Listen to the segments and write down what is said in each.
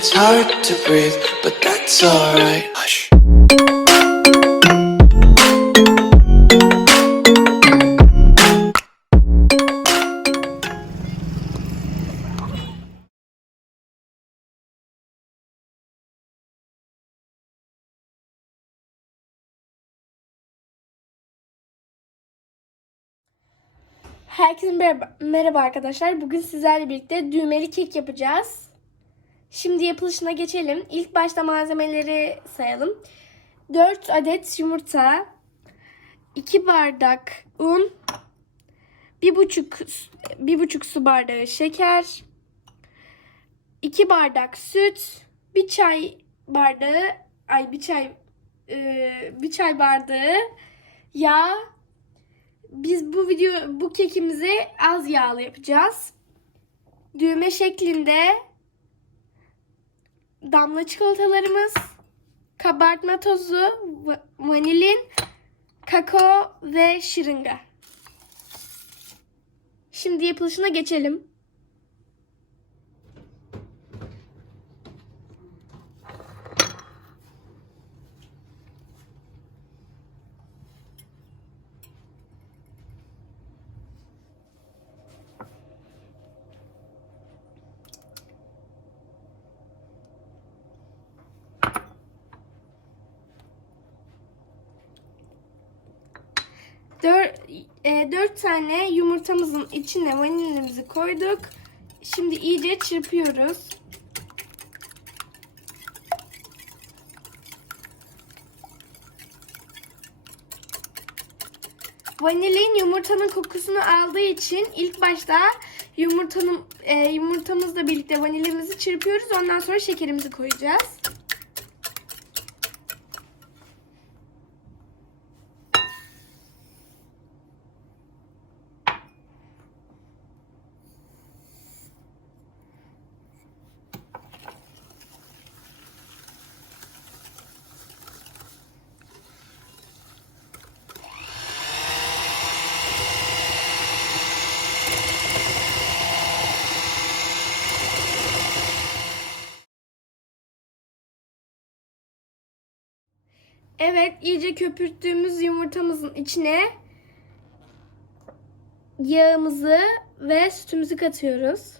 It's hard to breathe, but that's alright. Hush. Herkese merhaba, merhaba arkadaşlar. Bugün sizlerle birlikte düğmeli kek yapacağız. Şimdi yapılışına geçelim. İlk başta malzemeleri sayalım. 4 adet yumurta, 2 bardak un, 1,5 1,5 su bardağı şeker, 2 bardak süt, 1 çay bardağı ay bir çay e, bir çay bardağı yağ, biz bu video bu kekimizi az yağlı yapacağız. Düğme şeklinde damla çikolatalarımız, kabartma tozu, va- vanilin, kakao ve şırınga. Şimdi yapılışına geçelim. Dört, e, dört tane yumurtamızın içine vanilimizi koyduk. Şimdi iyice çırpıyoruz. Vanilin yumurtanın kokusunu aldığı için ilk başta yumurtanın e, yumurtamızla birlikte vanilimizi çırpıyoruz. Ondan sonra şekerimizi koyacağız. Evet, iyice köpürttüğümüz yumurtamızın içine yağımızı ve sütümüzü katıyoruz.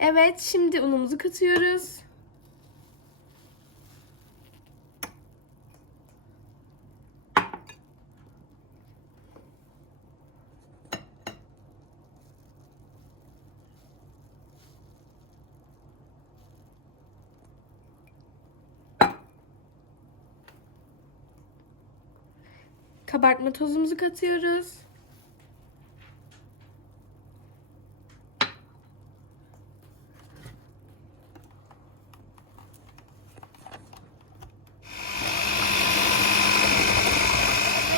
Evet, şimdi unumuzu katıyoruz. Kabartma tozumuzu katıyoruz.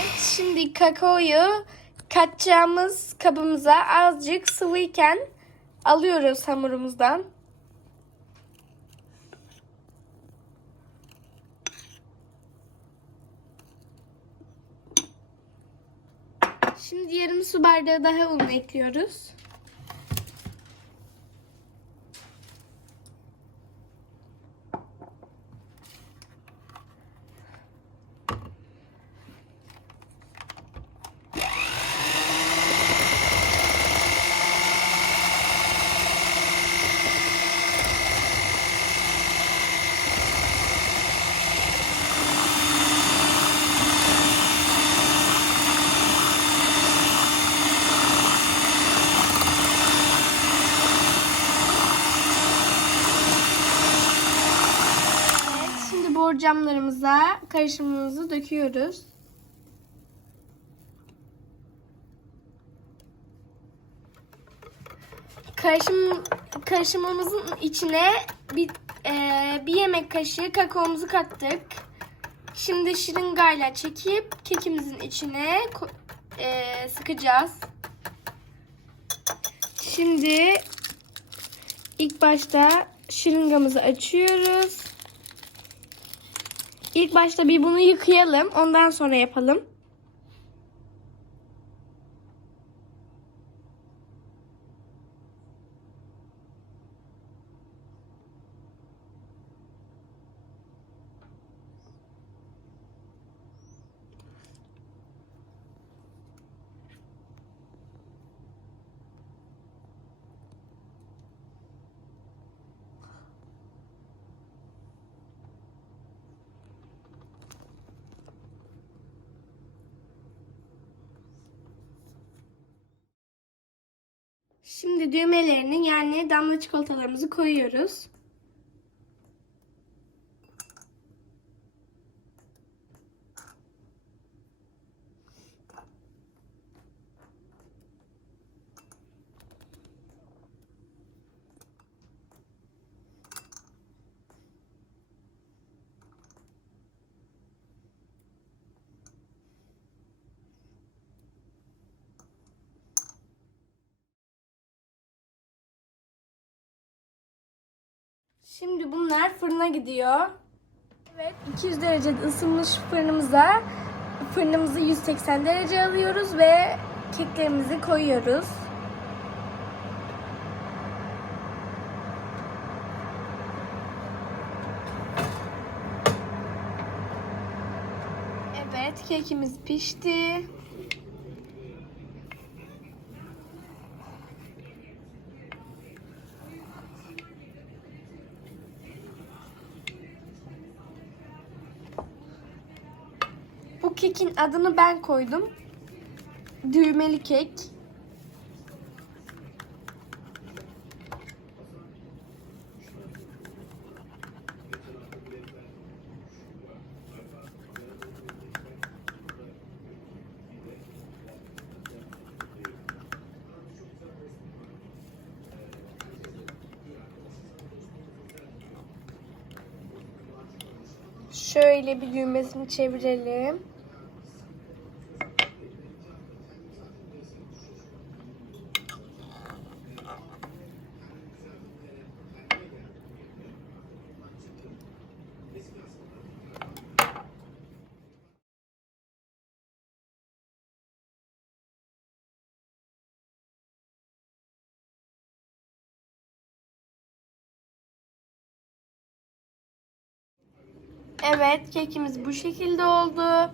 Evet, şimdi kakaoyu katacağımız kabımıza azıcık sıvıyken alıyoruz hamurumuzdan. Şimdi yarım su bardağı daha un ekliyoruz. Evet, şimdi borcamlarımıza karışımımızı döküyoruz. karışım karışımımızın içine bir e, bir yemek kaşığı kakaomuzu kattık. Şimdi şırıngayla çekip kekimizin içine e, sıkacağız. Şimdi ilk başta şırıngamızı açıyoruz. İlk başta bir bunu yıkayalım. Ondan sonra yapalım. Şimdi düğmelerini yani damla çikolatalarımızı koyuyoruz. Şimdi bunlar fırına gidiyor. Evet 200 derecede ısınmış fırınımıza fırınımızı 180 derece alıyoruz ve keklerimizi koyuyoruz. Evet kekimiz pişti. Kekin adını ben koydum. Düğmeli kek. Şöyle bir düğmesini çevirelim. Evet, kekimiz bu şekilde oldu.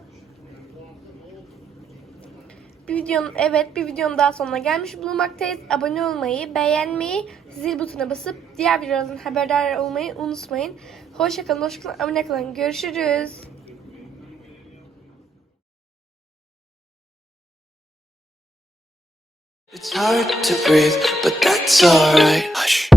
Bir videonun evet bir videonun daha sonuna gelmiş bulunmaktayız. Abone olmayı, beğenmeyi, zil butonuna basıp diğer videolardan haberdar olmayı unutmayın. Hoşçakalın, hoşçakalın, abone kalın. Görüşürüz. It's hard to breathe, but that's alright. Hush.